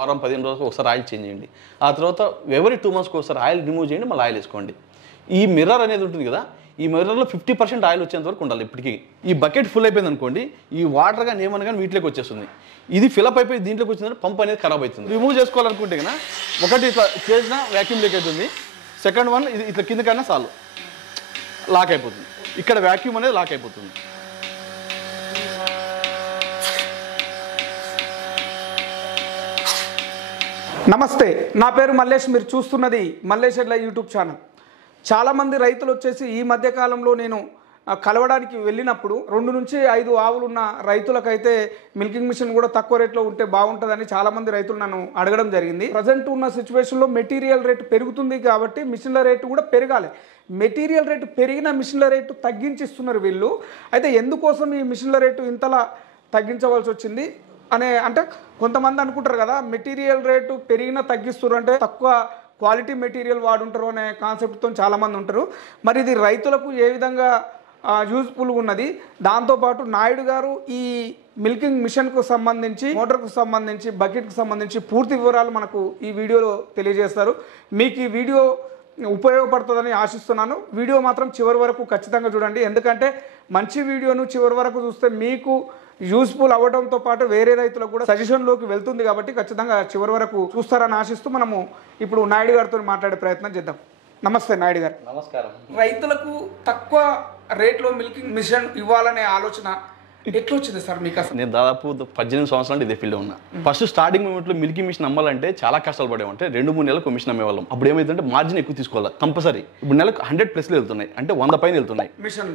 వారం 15 రోజులకు ఒకసారి ఆయిల్ చేంజ్ చేయండి. ఆ తర్వాత ఎవరీ 2 monthsకి ఒకసారి ఆయిల్ రిమూవ్ చేయండి, మళ్ళీ ఆయిల్ వేసుకోండి. ఈ మిర్రర్ అనేది ఉంటుంది కదా, ఈ మిర్రర్లో 50% ఆయిల్ వచ్చేంత వరకు ఉండాలి. ఇప్పటికీ ఈ బకెట్ ఫుల్ అయిపోయింది అనుకోండి, ఈ వాటర్ కానీ ఏమన్నా కానీ వీటిలోకి వచ్చేస్తుంది. ఇది ఫిలప్ అయిపోయి దీంట్లోకి వచ్చిందంటే పంప్ అనేది ఖరాబ్ అవుతుంది. రిమూవ్ చేసుకోవాలనుకుంటే కన్నా ఒకటి ఇట్లా చేసిన వ్యాక్యూమ్ లీక్ అవుతుంది. సెకండ్ వన్ ఇది ఇట్లా కింద కన్నా చాలు లాక్ అయిపోతుంది. ఇక్కడ వ్యాక్యూమ్ అనేది లాక్ అయిపోతుంది. నమస్తే, నా పేరు మల్లేష్. మీరు చూస్తున్నది మల్లేష్ ఎడ్ల యూట్యూబ్ ఛానల్. చాలామంది రైతులు వచ్చేసి ఈ మధ్యకాలంలో నేను కలవడానికి వెళ్ళినప్పుడు 2 నుంచి 5 ఆవులు ఉన్న రైతులకైతే మిల్కింగ్ మిషన్ కూడా తక్కువ రేట్లో ఉంటే బాగుంటుందని చాలామంది రైతులు నన్ను అడగడం జరిగింది. ప్రజెంట్ ఉన్న సిచ్యువేషన్లో మెటీరియల్ రేటు పెరుగుతుంది కాబట్టి మిషన్ల రేటు కూడా పెరగాలి. మెటీరియల్ రేటు పెరిగిన మిషన్ల రేటు తగ్గించిస్తున్నారు వీళ్ళు. అయితే ఎందుకోసం ఈ మిషన్ల రేటు ఇంతలా తగ్గించవలసి వచ్చింది అంటే కొంతమంది అనుకుంటారు కదా, మెటీరియల్ రేటు పెరిగినా తగ్గిస్తారు అంటే తక్కువ క్వాలిటీ మెటీరియల్ వాడుంటారు అనే కాన్సెప్ట్తో చాలామంది ఉంటారు. మరి ఇది రైతులకు ఏ విధంగా యూజ్ఫుల్గా ఉన్నది, దాంతోపాటు నాయుడు గారు ఈ మిల్కింగ్ మిషన్కు సంబంధించి, మోటార్కు సంబంధించి, బకెట్కు సంబంధించి పూర్తి వివరాలు మనకు ఈ వీడియోలో తెలియజేస్తారు. మీకు ఈ వీడియో ఉపయోగపడుతుందని ఆశిస్తున్నాను. వీడియో మాత్రం చివరి వరకు ఖచ్చితంగా చూడండి. ఎందుకంటే మంచి వీడియోను చివరి వరకు చూస్తే మీకు యూస్ఫుల్ అవ్వడంతో పాటు వేరే రైతులకు కూడా సజెషన్లోకి వెళ్తుంది కాబట్టి ఖచ్చితంగా చివరి వరకు చూస్తారని ఆశిస్తూ మనము ఇప్పుడు నాయుడు గారితో మాట్లాడే ప్రయత్నం చేద్దాం. నమస్తే నాయుడు గారు. నమస్కారం. రైతులకు తక్కువ రేట్లో మిల్కింగ్ మిషన్ ఇవ్వాలనే ఆలోచన ఎట్లా వచ్చింది సార్ మీకు? అసలు నేను దాదాపు 18 సంవత్సరాలు ఇదే ఫీల్డ్ ఉన్నా. ఫస్ట్ స్టార్టింగ్ మూమెంట్లో మిల్కింగ్ మిషన్ అమ్మాలంటే చాలా కష్టాలు పడేవంటే 2-3 నెలలకు మిషన్ అమ్మేవాళ్ళం. అప్పుడు ఏమైందంటే మార్జిన్ ఎక్కువ తీసుకోవాలి కంపల్సరీ. ఇప్పుడు నెలకు 100+ వెళ్తున్నాయి, అంటే 100 పైన వెళ్తున్నాయి మిషన్.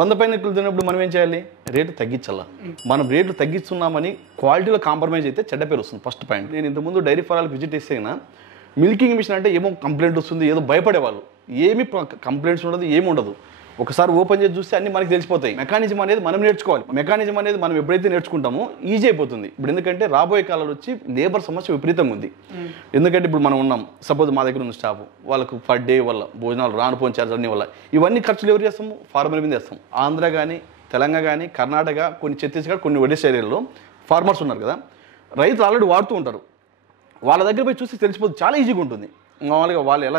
100 పైన వెళ్తున్నప్పుడు మనం ఏం చేయాలి? రేటు తగ్గించాలా. మనం రేట్లు తగ్గిస్తున్నామని క్వాలిటీలో కాంప్రమైజ్ అయితే చెడ్డ పేరు వస్తుంది. First point. నేను ఇంతకుముందు డైరీ ఫారాలకు విజిట్ చేసేనా మిల్కింగ్ మిషన్ అంటే ఏమో కంప్లైంట్ వస్తుంది, ఏదో భయపడేవాళ్ళు. ఏమి కంప్లైంట్స్ ఉండదు, ఏమి ఉండదు. ఒకసారి ఓపెన్ చేసి చూస్తే అన్ని మనకి తెలిసిపోతాయి. మెకానిజం అనేది మనం నేర్చుకోవాలి. మెకానిజం అనేది మనం ఎప్పుడైతే నేర్చుకుంటామో ఈజీ అయిపోతుంది. ఇప్పుడు ఎందుకంటే రాబోయే కాలంలో వచ్చి లేబర్ సమస్య విపరీతంగా ఉంది. ఎందుకంటే ఇప్పుడు మనం ఉన్నాం, సపోజ్ మా దగ్గర ఉన్న స్టాఫ్, వాళ్ళకు పర్ డే వల్ల భోజనాలు రానుపోని చార్జ్ అన్ని వల్ల ఇవన్నీ ఖర్చులు ఎవరు చేస్తాము? ఫార్మర్ మీద వేస్తాం. ఆంధ్ర కానీ, తెలంగాణ కానీ, కర్ణాటక, కొన్ని ఛత్తీస్గఢ్, కొన్ని ఒడిశా ఏరియాలో ఫార్మర్స్ ఉన్నారు కదా, రైతులు ఆల్రెడీ వాడుతూ ఉంటారు. వాళ్ళ దగ్గర పోయి చూసి తెలిసిపోతుంది, చాలా ఈజీగా ఉంటుంది. మామూలుగా వాళ్ళు ఎలా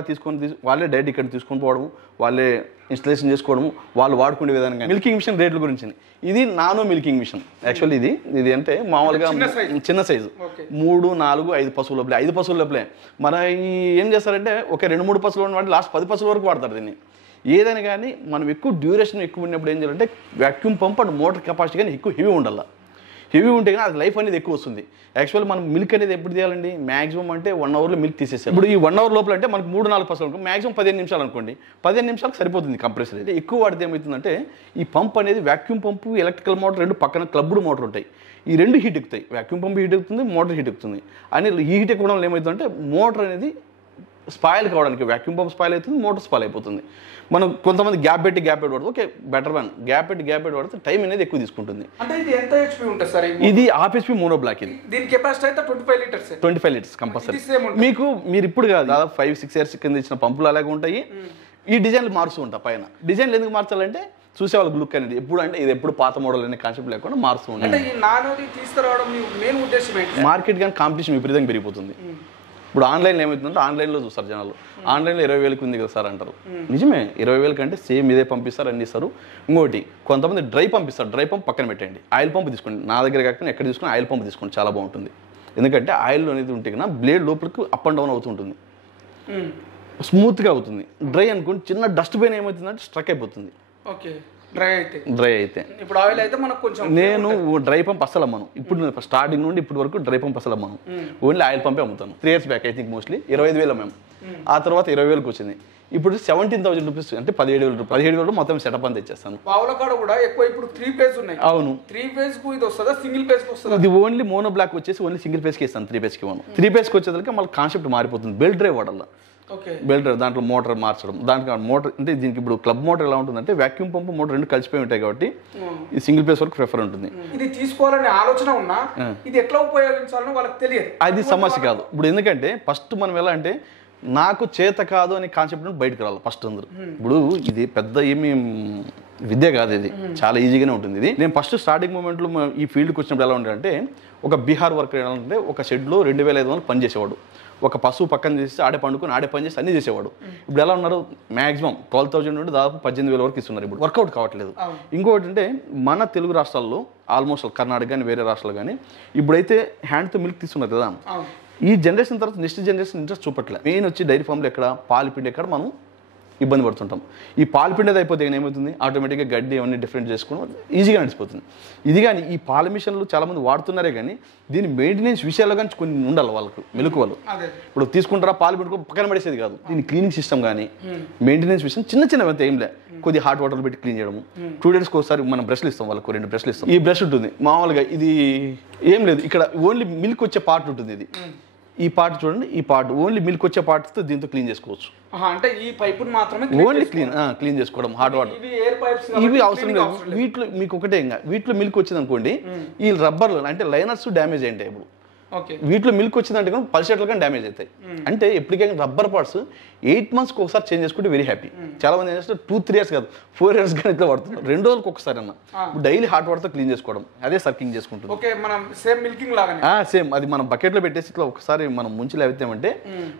వాళ్ళే డైరెక్ట్ ఇక్కడ తీసుకొని పోవడము, వాళ్ళే ఇన్స్టలేషన్ చేసుకోవడము, వాళ్ళు వాడుకునే విధానంగా. మిల్కింగ్ మిషన్ రేట్ల గురించి, ఇది నానో మిల్కింగ్ మిషన్. యాక్చువల్లీ ఇది అంటే మామూలుగా చిన్న సైజు 3, 4, 5 పశువుల లోపలే. 5 పశువుల లోపలే మన ఏం చేస్తారంటే ఒక 2-3 పశువులు ఉన్నవాటి లాస్ట్ 10 పశువుల వరకు వాడతారు దీన్ని. ఏదైనా కానీ మనం ఎక్కువ డ్యూరేషన్ ఎక్కువ ఉన్నప్పుడు ఏం చేయాలంటే vacuum pump and motor capacity కానీ ఎక్కువ హెవీ ఉండాలి. హెవీ ఉంటే కానీ అది లైఫ్ అనేది ఎక్కువ వస్తుంది. యాక్చువల్ మనం మిల్క్ అనేది ఎప్పుడు తీయాలండి? మ్యాక్సిమం అంటే 1 అవర్లో మిల్క్ తీసేసాం. ఇప్పుడు ఈ 1 అవర్ లోపల అంటే మనకు 3-4 పశువులు మ్యాక్సిమం 15 నిమిషాలు అనుకోండి. 15 నిమిషాలకు సరిపోతుంది కంప్రెసర్. అయితే ఎక్కువ వాడితే ఏమవుతుందంటే ఈ పంప్ అనేది వ్యాక్యూమ్ పంపు, ఎలక్ట్రికల్ మోటార్ 2 పక్కన క్లబ్డ్ మోటార్ ఉంటాయి. ఈ 2 హీట్ ఎక్కుతాయి. వ్యాక్యూమ్ పంప్ హీట్ ఎక్కుతుంది, మోటార్ హీట్ ఎక్కుతుంది. అని ఈ హీట్ ఎక్కడం వల్ల ఏమవుతుందంటే మోటార్ అనేది స్పాయిల్ కావడానికి వ్యాక్యూమ్ పంప్ స్పాయిల్ అవుతుంది, మోటార్ స్పాయిల్ అయిపోతుంది. మనం కొంతమంది గ్యాప్ పెట్టి వాడుతుంది. Okay, better one. గ్యాప్ పెట్టి వాడితే టైం అనేది ఎక్కువ తీసుకుంటుంది. అంటే ఇది ఎంత హెచ్పి ఉంటుంది సార్? ఇది హాఫ్ హెచ్పి మోనో బ్లాక్. ఇది దీని కెపాసిటీ అయితే 25 లీటర్స్ కంపల్సరీ. మీరు ఇప్పుడు కాదు, దాదాపు 5-6 years కింద ఇచ్చిన పంపులు అలాగే ఉంటాయి. ఈ డిజైన్లు మారుస్తూ ఉంటాయి. పైన డిజైన్లు ఎందుకు మార్చాలంటే చూసే వాళ్ళకి లుక్ అనేది ఎప్పుడు అంటే ఇది ఎప్పుడు పాత మోడల్ అనే కాన్సెప్ట్ లేకుండా మారుతూ ఉంటాయి. మార్కెట్ కానీ కాంపిటీషన్ విపరీతంగా పెరిగిపోతుంది. ఇప్పుడు ఆన్లైన్లో ఏమవుతుందంటే ఆన్లైన్లో చూస్తారు జనాలు. ఆన్లైన్లో 20,000 ఉంది కదా సార్ అంటారు. నిజమే, 20,000 కంటే సేమ్ ఇదే పంపిస్తారు, అన్ని ఇస్తారు. ఇంకోటి కొంతమంది డ్రై పంపిస్తారు. డ్రై పంప్ పక్కన పెట్టండి, ఆయిల్ పంప్ తీసుకోండి. నా దగ్గర కాకుండా ఎక్కడ తీసుకుని ఆయిల్ పంప్ తీసుకోండి, చాలా బాగుంటుంది. ఎందుకంటే ఆయిల్ అనేది ఉంటే కన్నా బ్లేడ్ లోపలికి అప్ అండ్ డౌన్ అవుతుంటుంది, స్మూత్గా అవుతుంది. డ్రై అనుకోండి, చిన్న డస్ట్ పైన ఏమవుతుందంటే స్ట్రక్ అయిపోతుంది. డ్రై అయితే ఇప్పుడు ఆయిల్ అయితే మనకు కొంచెం. నేను డ్రై పంప్ అసలు అమ్మను. ఇప్పుడు స్టార్టింగ్ నుండి ఇప్పటి వరకు డ్రై పంప్ అసలు అమ్మను. ఓన్లీ ఆయిల్ పంపే అమ్ముతాను. 3 years back I think mostly 25,000 మేము. ఆ తర్వాత 20,000కి వచ్చింది. ఇప్పుడు 17,000 రూపీస్ అంటే 17,000 మొత్తం సెటప్ అంతా ఇచ్చేస్తాను. పావులకాడ కూడా ఎక్కువ ఇప్పుడు 3 phase ఉన్నాయి. అవును, 3 phase కు ఇది వస్తుందా, సింగిల్ phase కు వస్తుందా? ఇది ఓన్లీ మోనో బ్లాక్ వచ్చేసి ఓన్లీ సింగిల్ phase కి ఇస్తాను. 3 phase కి ఇవ్వను. 3 phase కి వచ్చేదానికి మళ్ళీ కాన్సెప్ట్ మారిపోతుంది. బెల్ట్ డ్రైవ్ వాడాలి. బెల్ట్ డ్రైవ్ దాంట్లో మోటార్ మార్చడం. దాంట్లో మోటార్ అంటే దీనికి ఇప్పుడు క్లబ్ మోటార్ ఎలా ఉంటుందంటే వ్యాక్యూమ్ పంప్ మోటార్ 2 కలిసిపోయి ఉంటాయి కాబట్టి ఈ సింగిల్ phase వరకు ప్రిఫర్ ఉంటుంది. ఇది తీసుకోవాలనే ఆలోచన ఉన్నా ఇది ఎట్లా ఉపయోగించాలో వాళ్ళకి తెలియదు. అది సమస్య కాదు. ఇప్పుడు ఎందుకంటే ఫస్ట్ మనం ఎలా అంటే నాకు చేత కాదు అనే కాన్సెప్ట్ నుండి బయటకు రావాలి ఫస్ట్ అందరూ. ఇప్పుడు ఇది పెద్ద ఏమి విద్య కాదు ఇది, చాలా ఈజీగానే ఉంటుంది ఇది. నేను ఫస్ట్ స్టార్టింగ్ మూమెంట్లో ఈ ఫీల్డ్కి వచ్చినప్పుడు ఎలా ఉండాలంటే ఒక బీహార్ వర్కర్ ఎలా ఉంటే ఒక షెడ్లో 2500 పని చేసేవాడు. ఒక పశువు పక్కన చేసి ఆడే పండుకొని ఆడే పని చేసి అన్ని చేసేవాడు. ఇప్పుడు ఎలా ఉన్నారు, మాక్సిమం 12,000 నుండి దాదాపు 18,000 వరకు ఇస్తున్నారు. ఇప్పుడు వర్కౌట్ కావట్లేదు. ఇంకొకటి అంటే మన తెలుగు రాష్ట్రాల్లో ఆల్మోస్ట్ కర్ణాటక కానీ వేరే రాష్ట్రాలు కానీ ఇప్పుడైతే హ్యాండ్తో మిల్క్ తీస్తున్నారు కదా, ఈ జనరేషన్ తర్వాత నెక్స్ట్ జనరేషన్ ఇంట్రెస్ట్ చూపట్లేదు. మెయిన్ వచ్చి డైరీ ఫామ్లో ఎక్కడ పాలపిండి ఎక్కడ మనం ఇబ్బంది పడుతుంటాం. ఈ పాలపిండేది అయిపోతే ఏమవుతుంది, ఆటోమేటిక్గా గడ్డి అవన్నీ డిఫరెంట్ చేసుకోవడం ఈజీగా నడిచిపోతుంది. ఇది కానీ ఈ పాల మిషన్లు చాలామంది వాడుతున్నారే కానీ దీని మెయింటెనెన్స్ విషయాల్లో కానీ కొన్ని ఉండాలి వాళ్ళకు, మెలకువలు. ఇప్పుడు తీసుకుంటారా పాలు పెట్టుకుని పక్కన పడేసేది కాదు. దీని క్లీనింగ్ సిస్టమ్ కానీ మెయింటెనెన్స్ విషయం చిన్న చిన్నవి ఏం లే, కొద్దిగా హాట్ వాటర్ పెట్టి క్లీన్ చేయడం. 2 daysకి ఒకసారి మనం బ్రష్లు ఇస్తాం వాళ్ళకు, 2 బ్రష్లు ఇస్తాం. ఈ బ్రష్ ఉంటుంది మామూలుగా, ఇది ఏం లేదు, ఇక్కడ ఓన్లీ మిల్క్ వచ్చే పార్ట్ ఉంటుంది. ఇది ఈ పార్ట్ చూడండి, ఈ పార్ట్ ఓన్లీ మిల్క్ వచ్చే పార్ట్తో దీంతో క్లీన్ చేసుకోవచ్చు. అంటే ఈ పైపుని మాత్రమే ఓన్లీ క్లీన్ చేసుకోవడం. హాట్ వాటర్ ఇవి అవసరం లేదు. వీటిలో మీకు ఒకటే, ఇంకా వీటిలో మిల్క్ వచ్చింది అనుకోండి, ఈ రబ్బర్లు అంటే లైనర్స్ డ్యామేజ్ అయ్యాయి. ఇప్పుడు వీటిలో మిల్క్ వచ్చిందంటే కానీ పల్సేట్లు కానీ డ్యామేజ్ అవుతాయి. అంటే ఎప్పటికైనా రబ్బర్ పార్ట్స్ 8 monthsకి ఒకసారి చేంజ్ చేసుకుంటే వెరీ హ్యాపీ. చాలా మంది ఏం చేస్తారు 2-3 years కాదు 4 years కానీ ఇట్లా పడుతున్నారు. 2 రోజులకు ఒకసారి అన్న డైలీ హాట్ వాటర్తో క్లీన్ చేసుకోవడం, అదే సర్కింగ్ చేసుకుంటుంది. సేమ్ అది మనం బకెట్లో పెట్టేసి ఇట్లా ఒకసారి మనం ముంచి లేవితేమంటే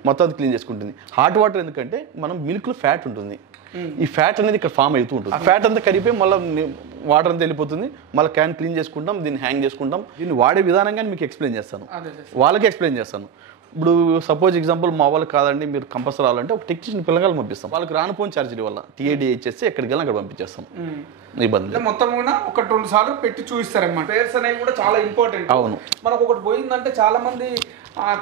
మొత్తం అది క్లీన్ చేసుకుంటుంది. హాట్ వాటర్ ఎందుకంటే మనం మిల్క్లో ఫ్యాట్ ఉంటుంది, ఈ ఫ్యాట్ అనేది ఇక్కడ ఫామ్ అవుతూ ఉంటుంది. ఆ ఫ్యాట్ అంతా కరిగిపోయి మళ్ళీ వాటర్ అంతా వెళ్ళిపోతుంది. మళ్ళీ క్యాన్ క్లీన్ చేసుకుంటాం, దీన్ని హ్యాంగ్ చేసుకుంటాం. దీన్ని వాడే విధానంగా మీకు ఎక్స్ప్లెయిన్ చేస్తాను, వాళ్ళకి ఎక్స్ప్లెయిన్ చేస్తాను. ఇప్పుడు సపోజ్ ఎగ్జాంపుల్ మా వాళ్ళకి కాదండి మీరు కంపల్సరీ రావాలంటే ఒక టెక్నీషియన్ పిల్లగాలు పంపిస్తాం. వాళ్ళకి రానుపోని ఛార్జీల వల్ల టీఏడీ ఇచ్చేస్తే ఎక్కడికి వెళ్ళి అక్కడ పంపించేస్తాం. ఇబ్బంది మొత్తం కూడా 1-2 సార్లు పెట్టి చూపిస్తారన్నమాట. పేర్స్ అనేవి కూడా చాలా ఇంపార్టెంట్. అవును, మనకు ఒకటి పోయిందంటే చాలా మంది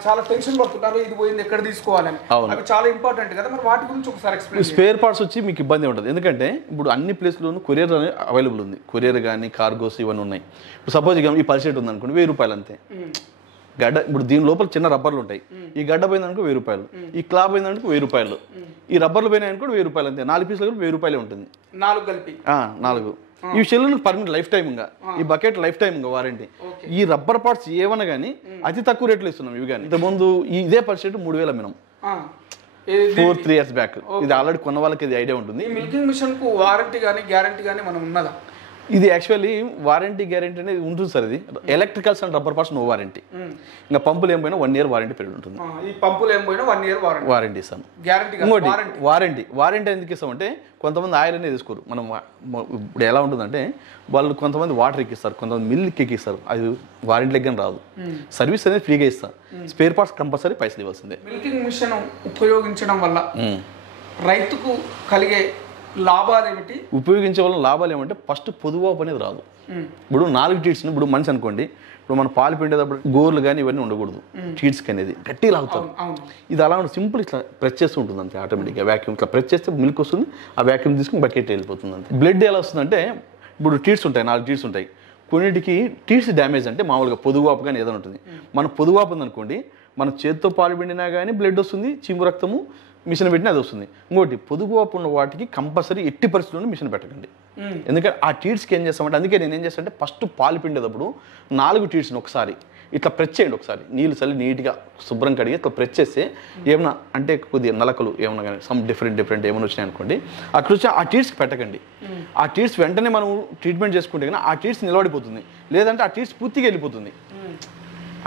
చాలా టెన్షన్ పడుతుంటారు, ఇది పోయింది ఎక్కడ తీసుకోవాలని. అవి చాలా ఇంపార్టెంట్ కదా, మరి వాటి గురించి ఒకసారి ఎక్స్ప్లెయిన్. స్పేర్ పార్ట్స్ వచ్చి మీకు ఇబ్బంది ఉంటుంది, ఎందుకంటే ఇప్పుడు అన్ని ప్లేస్లోనూ కొరియర్ అనేది అవైలబుల్ ఉంది. కొరియర్ కానీ కార్గోస్ ఇవన్నీ ఉన్నాయి. ఇప్పుడు సపోజ్ ఈ పల్సేట్ ఉంది అనుకోండి, 1000 రూపాయలు అంతే. గడ్డ ఇప్పుడు దీని లోపల చిన్న రబ్బర్లు ఉంటాయి. ఈ గడ్డ పోయిందనుకో 1000 రూపాయలు, ఈ క్లా పోయిందనుకో 1000 రూపాయలు, ఈ రబ్బర్లు పోయినాయి అనుకో 1000 రూపాయలు అంతే. 4 పీసులు 1000 రూపాయలే ఉంటుంది, 4 కలిపి 4. ఈ షెల్లు పర్మనెంట్ లైఫ్ టైమ్ గా, ఈ బకెట్ లైఫ్ టైమ్ గా వారంటీ. ఈ రబ్బర్ పార్ట్స్ ఏవన్నా కానీ అతి తక్కువ రేట్లో ఇస్తున్నాం. ఇవి కానీ ఇంతకుముందు ఇదే పర్సెంట్ 3000 అమ్మినాం 4-3 years బ్యాక్. ఇది ఆల్రెడీ కొన్న వాళ్ళకి ఇది ఐడియా ఉంటుంది. మిల్కింగ్ మిషన్ కు వారంటీ కానీ గ్యారంటీ కానీ మనం ఉన్నదా? ఇది యాక్చువల్లీ వారంటీ గ్యారంటీ అనేది ఉంటుంది సార్. ఇది electricals and rubber parts no warranty. ఇంకా పంపులు ఏం పోయినా 1 year వారంటీ పీరియడ్ ఉంటుంది. ఈ పంపులు ఏం పోయినా 1 year వారంటీ ఇస్తాను. ఇంకోటి వారంటీ ఎందుకు ఇస్తామంటే కొంతమంది ఆయిల్ అనేది తీసుకోరు. మనం ఇప్పుడు ఎలా ఉంటుందంటే వాళ్ళు కొంతమంది వాటర్ ఎక్కిస్తారు, కొంతమంది మిల్క్ ఎక్కిస్తారు. అది వారంటీ లెక్కన రాదు. సర్వీస్ అనేది ఫ్రీగా ఇస్తారు. స్పేర్ పార్ట్స్ కంపల్సరీ పైసలు ఇవ్వాల్సిందే. మిల్కింగ్ మిషన్ ఉపయోగించడం వల్ల రైతుకు కలిగే లాభాలు ఏమిటి? ఉపయోగించే వల్ల లాభాలు ఏమంటే ఫస్ట్ పొదువాపు అనేది రాదు. ఇప్పుడు 4 టీట్స్, ఇప్పుడు మనిషి అనుకోండి, ఇప్పుడు మనం పాలు పిండేటప్పుడు గోర్లు కానీ ఇవన్నీ ఉండకూడదు. టీట్స్కి అనేది గట్టిగా లాగుతారు. ఇది అలా సింపుల్ ఇట్లా ప్రెస్ చేస్తూ ఉంటుంది అంతే. ఆటోమేటిక్గా వ్యాక్యూమ్ ఇట్లా ప్రెస్ చేస్తే మిల్క్ వస్తుంది. ఆ వ్యాక్యూమ్ తీసుకుని బకెట్ వెళ్ళిపోతుంది అంతే. బ్లడ్ ఎలా వస్తుందంటే ఇప్పుడు టీట్స్ ఉంటాయి, 4 టీట్స్ ఉంటాయి. కొన్నిటికి టీట్స్ డ్యామేజ్ అంటే మామూలుగా పొదువాపు కానీ ఏదైనా ఉంటుంది. మన పొదువాపు ఉందనుకోండి, మనం చేతితో పాలు పిండినా కానీ బ్లడ్ వస్తుంది, చీము రక్తము మిషన్ పెట్టినా అది వస్తుంది. ఇంకోటి పొదుగువాపు ఉన్న వాటికి కంపల్సరీ ఎట్టి పరిస్థితుల్లో మిషన్ పెట్టకండి. ఎందుకంటే ఆ టీట్స్కి ఏం చేస్తామంటే, అందుకే నేను ఏం చేస్తానంటే ఫస్ట్ పాలు పిండేటప్పుడు 4 టీట్స్ని ఒకసారి ఇట్లా ప్రెస్ చేయండి. ఒకసారి నీళ్ళు చల్లి నీట్గా శుభ్రం కడిగి ఇట్లా ప్రెస్ చేస్తే ఏమన్నా అంటే కొద్దిగా నలకలు ఏమన్నా కానీ సమ్ డిఫరెంట్ ఏమైనా వచ్చినాయి అనుకోండి, అక్కడ వచ్చి ఆ టీట్స్కి పెట్టకండి. ఆ టీట్స్ వెంటనే మనం ట్రీట్మెంట్ చేసుకుంటే కానీ ఆ టీట్స్ నిలబడిపోతుంది, లేదంటే ఆ టీట్స్ పూర్తిగా వెళ్ళిపోతుంది.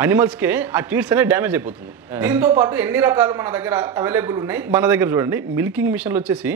అనిమల్స్కే ఆ టీట్స్ అనేది డ్యామేజ్ అయిపోతుంది. దీంతో పాటు ఎన్ని రకాలు మన దగ్గర అవైలబుల్ ఉన్నాయి? మన దగ్గర చూడండి, మిల్కింగ్ మిషన్లు వచ్చేసి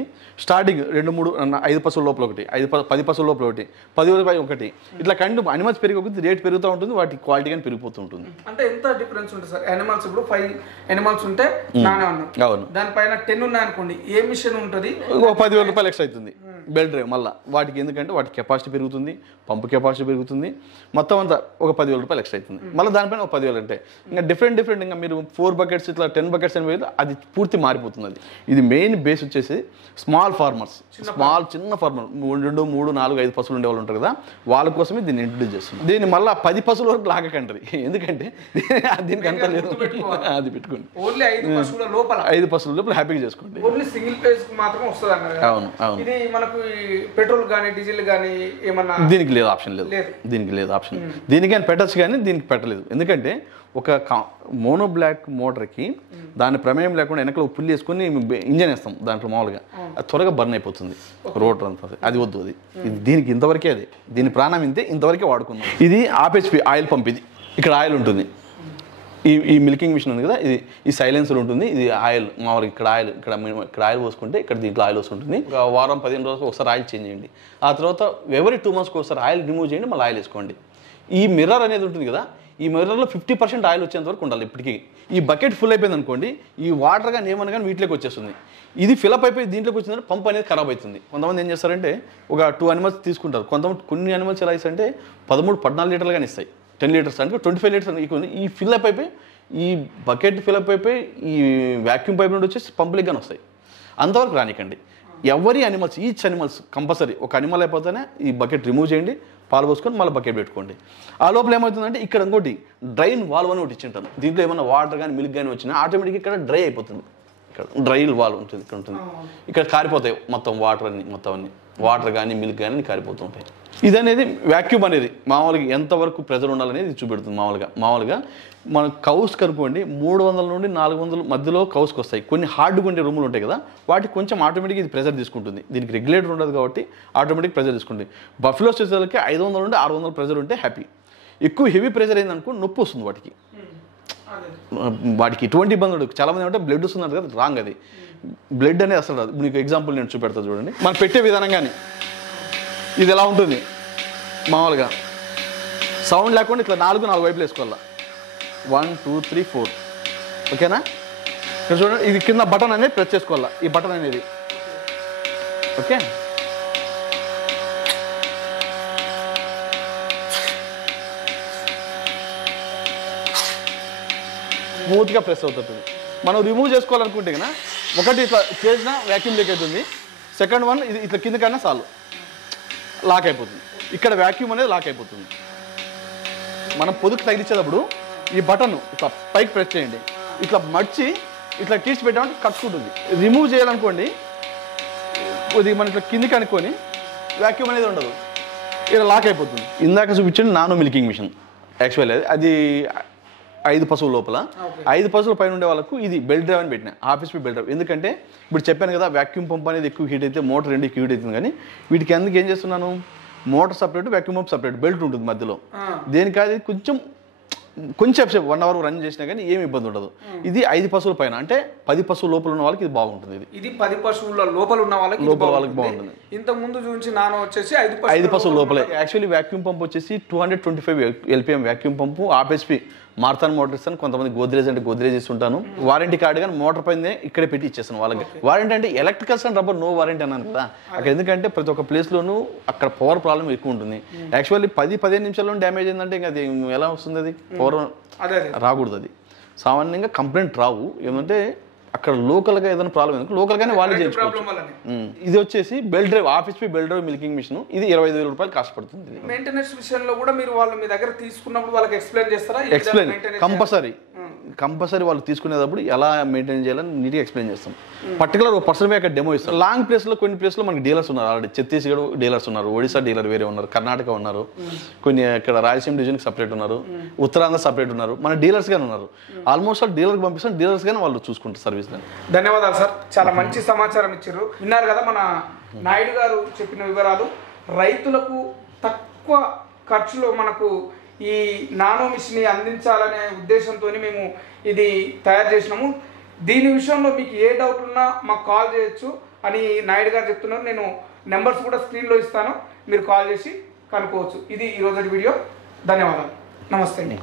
స్టార్టింగ్ 2-3 5 పశువుల లోపల ఒకటి, 10 పశువుల లోపల ఒకటి, 10 రూపాయలు ఒకటి, ఇట్లా కంటిన్యూ అనిమల్స్ పెరిగి రేట్ పెరుగుతూ ఉంటుంది, వాటి క్వాలిటీ కానీ పెరిగిపోతూ ఉంటుంది. అంటే ఎంత డిఫరెన్స్ ఉంటుంది సార్? అనిమల్స్ ఇప్పుడు 5 అనిమల్స్ ఉంటే నానే ఉన్నాం, అవును, దానిపైన 10 ఉన్నాయనుకోండి, ఏ మిషన్ ఉంటుంది? 10,000 రూపాయలు ఎక్స్ట్రా అవుతుంది బెల్ డ్రైవ్. మళ్ళీ వాటికి ఎందుకంటే వాటి కెపాసిటీ పెరుగుతుంది, పంపు కెపాసిటీ పెరుగుతుంది, మొత్తం అంతా ఒక 10,000 రూపాయలు ఎక్స్ట్రా అవుతుంది. మళ్ళీ దానిపైన ఒక 10,000 అంటే ఇంకా డిఫరెంట్ ఇంకా మీరు 4 buckets ఇట్లా 10 buckets అని పోయి అది పూర్తి మారిపోతుంది. ఇది మెయిన్ బేస్ వచ్చేసి స్మాల్ ఫార్మర్స్, చిన్న ఫార్మర్ 2, 3, 4, 5 పశువులు ఉండే వాళ్ళు ఉంటారు కదా, వాళ్ళ కోసమే దీన్ని ఇంట్రడ్యూస్ చేస్తున్నాం. దీన్ని మళ్ళీ 10 పశువుల వరకు లాగకండి, ఎందుకంటే దీనికి అంత లేదు. అది పెట్టుకోండి, ఓన్లీ 5 పశువుల లోపల హ్యాపీగా చేసుకోండి. ఓన్లీ సింగిల్ ఫేజ్ మాత్రమే వస్తుంది అన్నారు. అవును. ఇది మనకు పెట్రోల్ కానీ డీజిల్ కానీ ఏమన్నా దీనికి లేదు ఆప్షన్ లేదు. దీనికి లేదు ఆప్షన్. దీనికి కానీ పెట్టచ్చు కానీ దీనికి పెట్టలేదు. ఎందుకంటే ఒక మోనో బ్లాక్ మోటార్కి దాని ప్రమేయం లేకుండా వెనకలో పుల్లి వేసుకొని ఇంజన్ వేస్తాం దాంట్లో మామూలుగా అది త్వరగా బర్న్ అయిపోతుంది రోటర్ అంతా. అది వద్దు, అది దీనికి ఇంతవరకే, అది దీని ప్రాణం ఇంతే, ఇంతవరకే వాడుకున్నాం. ఇది ఆర్హెచ్పి ఆయిల్ పంప్. ఇది ఇక్కడ ఆయిల్ ఉంటుంది. ఈ మిల్కింగ్ మిషన్ ఉంది కదా, ఇది ఈ సైలెన్సర్ ఉంటుంది. ఇది ఆయిల్ మామూలుగా ఇక్కడ ఆయిల్ పోసుకుంటే ఇక్కడ దీంట్లో ఆయిల్ వస్తుంటుంది. ఒక వారం 15 రోజులకు ఒకసారి ఆయిల్ చేంజ్ చేయండి. ఆ తర్వాత ఎవరీ 2 monthsకి ఒకసారి ఆయిల్ రిమూవ్ చేయండి, మళ్ళీ ఆయిల్ వేసుకోండి. ఈ మిర్రర్ అనేది ఉంటుంది కదా, ఈ మిర్రర్లో 50% ఆయిల్ వచ్చేంత వరకు ఉండాలి ఇప్పటికీ. ఈ బకెట్ ఫుల్ అయిపోయింది అనుకోండి, ఈ వాటర్ కానీ ఏమన్నా కానీ వీటిలోకి వచ్చేస్తుంది. ఇది ఫిలప్ అయిపోయి దీంట్లోకి వచ్చిందంటే పంప్ అనేది ఖరాబ్ అవుతుంది. కొంతమంది ఏం చేస్తారంటే ఒక 2 animals తీసుకుంటారు. కొన్ని animals ఎలా ఇస్తాయంటే 13-14 లీటర్లు కానీ ఇస్తాయి. 10 liters అంటే 25 liters. ఈ ఫిల్అప్ అయిపోయి ఈ బకెట్ ఫిల్అప్ అయిపోయి ఈ వ్యాక్యూమ్ పైప్ నుండి వచ్చేసి పంపులకి కానీ వస్తాయి. అంతవరకు రానికండి. ఎవరి ఈచ్ అనిమల్స్ కంపల్సరీ ఒక అనిమల్ అయిపోతేనే ఈ బకెట్ రిమూవ్ చేయండి, పాలు పోసుకొని మళ్ళీ బకెట్ పెట్టుకోండి. ఆ లోపల ఏమవుతుందంటే ఇక్కడ ఇంకోటి డ్రైన్ వాల్వ్ అని ఒకటి ఇచ్చింటాను. దీంట్లో ఏమైనా వాటర్ కానీ మిల్క్ కానీ వచ్చినా ఆటోమేటిక్గా ఇక్కడ డ్రై అయిపోతుంది. ఇక్కడ డ్రై వాల్వ్ ఉంటుంది, ఇక్కడ ఉంటుంది. ఇక్కడ కారిపోతాయి మొత్తం వాటర్ అన్ని వాటర్ కానీ మిల్క్ కానీ కారిపోతూ ఉంటాయి. ఇది అనేది వ్యాక్యూమ్ అనేది మామూలుగా ఎంతవరకు ప్రెజర్ ఉండాలనేది చూపెడుతుంది. మామూలుగా మన కౌస్ కనుకోండి 300 నుండి 400 మధ్యలో కౌస్కి వస్తాయి. కొన్ని హార్డ్గా ఉండే రూములు ఉంటాయి కదా, వాటికి కొంచెం ఆటోమేటిక్గా ఇది ప్రెజర్ తీసుకుంటుంది. దీనికి రెగ్యులేటర్ ఉండదు కాబట్టి ఆటోమేటిక్ ప్రెజర్ తీసుకుంటుంది. బఫెలో వచ్చేసరికి 500 నుండి 600 ప్రెజర్ ఉంటే హ్యాపీ. ఎక్కువ హెవీ ప్రెజర్ అయిందనుకో నొప్పి వస్తుంది వాటికి ఎటువంటి ఇబ్బంది ఉండదు. చాలామంది ఏమంటే బ్లడ్ వస్తుంది కదా, రాంగ్. అది బ్లడ్ అనేది అసలు రాదు. మీకు ఎగ్జాంపుల్ నేను చూపెడతా చూడండి. మనం పెట్టే విధానంగానే ఇది ఎలా ఉంటుంది. మామూలుగా సౌండ్ లేకుండా ఇట్లా 4 వైపులు వేసుకోవాలా. 1 2 3 4 ఓకేనా. ఇక్కడ చూడండి, ఇది కింద బటన్ అనేది ప్రెస్ చేసుకోవాలా. ఈ బటన్ అనేది ఓకే. స్మూత్గా ప్రెస్ అవుతుంది. మనం రిమూవ్ చేసుకోవాలనుకుంటే కదా, ఒకటి ఇట్లా చేసినా వ్యాక్యూమ్ లీక్ అవుతుంది. సెకండ్ వన్ ఇది ఇట్లా కిందకన్నా చాలు లాక్ అయిపోతుంది. ఇక్కడ వ్యాక్యూమ్ అనేది లాక్ అయిపోతుంది. మనం పొదుకు తగిలించేటప్పుడు ఈ బటన్ ఇట్లా పైకి ప్రెస్ చేయండి, ఇట్లా మర్చి ఇట్లా తీసి పెట్టామంటే కట్టుకుంటుంది. రిమూవ్ చేయాలనుకోండి, ఇది మనం ఇట్లా కిందికి అనుకొని వ్యాక్యూమ్ అనేది ఉండదు, ఇలా లాక్ అయిపోతుంది. ఇందాక చూపించండి నానో మిల్కింగ్ మిషన్. యాక్చువల్లీ అది 5 పశువుల లోపల 5 పశువుల పైన ఉండే వాళ్ళకు ఇది బెల్ట్ డ్రైవ్ అని పెట్టిన, ఆర్హెచ్పి బెల్ట్ డ్రైవ్. ఎందుకంటే ఇప్పుడు చెప్పాను కదా, వ్యాక్యూమ్ పంప్ అనేది ఎక్కువ హీట్ అయితే మోటార్ రెండు హీట్ అవుతుంది. కానీ వీటికి అందుకు ఏం చేస్తున్నాను, motor separate, vacuum pump separate, belt ఉంటుంది మధ్యలో. దేనికది కొంచెం సేపు 1 hour రన్ చేసినా కానీ ఏమి ఇబ్బంది ఉండదు. ఇది 5 పశువుల పైన అంటే 10 పశువుల లోపల ఉన్న వాళ్ళకి ఇది బాగుంటుంది. ఇది 10 పశువుల లోపల ఉన్న వాళ్ళకి బాగుంటుంది. ఇంతకు ముందు చూసి నానో వచ్చేసి 5 పశువుల లోపలే. యాక్చువల్లీ వ్యాక్యూమ్ పంప్ వచ్చేసి 225 LPM vacuum pump, RHP Marathon motors అని. కొంతమంది గోద్రేజ్ అంటే గోద్రేజ్ ఇస్తుంటాను. వారంటీ కార్డు కానీ మోటార్ పైన ఇక్కడే పెట్టి ఇచ్చేస్తాను వాళ్ళకి. వారంటీ అంటే electricals and rubber no warranty అన్నాను కదా అక్కడ. ఎందుకంటే ప్రతి ఒక్క ప్లేస్లోనూ అక్కడ పవర్ ప్రాబ్లం ఎక్కువ ఉంటుంది. యాక్చువల్లీ 10-15 నిమిషాల్లో డ్యామేజ్ అయిందంటే ఇంకా అది ఎలా వస్తుంది, అది పవర్ రాకూడదు. అది సామాన్యంగా కంప్లైంట్ రావు. ఏమంటే అక్కడ లోకల్గా ఏదైనా ప్రాబ్లం ఎందుకు లోకల్గానే వాళ్ళు చేయించుకోవచ్చు. ఇది వచ్చేసి belt drive, RHP belt drive milking machine. ఇది 25,000 రూపాయలు కాస్ట్ పడుతుంది. మెయింటెనెన్స్ విషయంలో కూడా మీరు వాళ్ళు మీ దగ్గర తీసుకున్నప్పుడు వాళ్ళకి ఎక్స్ప్లెయిన్ చేస్తారా? ఎక్స్ప్లెయిన్ కంపల్సరీ వాళ్ళు తీసుకునేటప్పుడు ఎలా మెయింటైన్ చేయాలని నీట్గా ఎక్స్ప్లెయిన్ చేస్తాం. పర్టికులర్ ఒక పర్సన్ అక్కడ డెమో ఇస్తాం. లాంగ్ ప్లేస్లో కొన్ని ప్లేస్లో మనకి డీలర్స్ ఉన్నారు ఆల్రెడీ. ఛత్తీస్గఢ్ డీలర్స్ ఉన్నారు, ఒడిశా డీలర్ వేరే ఉన్నారు, కర్ణాటక ఉన్నారు, కొన్ని ఇక్కడ రాయలసీమ డివిజన్కి సపరేట్ ఉన్నారు, ఉత్తరాంధ్ర సపరేట్ ఉన్నారు, మన డీలర్స్గానే ఉన్నారు. ఆల్మోస్ట్ ఆల్ డీలర్కి పంపిస్తాం, డీలర్స్గానే వాళ్ళు చూసుకుంటారు సర్వీస్. ధన్యవాదాలు సార్, చాలా మంచి సమాచారం ఇచ్చారు. విన్నారు కదా మన నాయుడు గారు చెప్పిన వివరాలు. రైతులకు తక్కువ ఖర్చులో మనకు ఈ నానో మిషన్ని అందించాలనే ఉద్దేశంతో మేము ఇది తయారు చేసినాము. దీని విషయంలో మీకు ఏ డౌట్ ఉన్నా మాకు కాల్ చేయొచ్చు అని నాయుడు గారు చెప్తున్నారు. నేను నెంబర్స్ కూడా స్క్రీన్లో ఇస్తాను, మీరు కాల్ చేసి కనుక్కోవచ్చు. ఇది ఈరోజు వీడియో. ధన్యవాదాలు, నమస్తే అండి.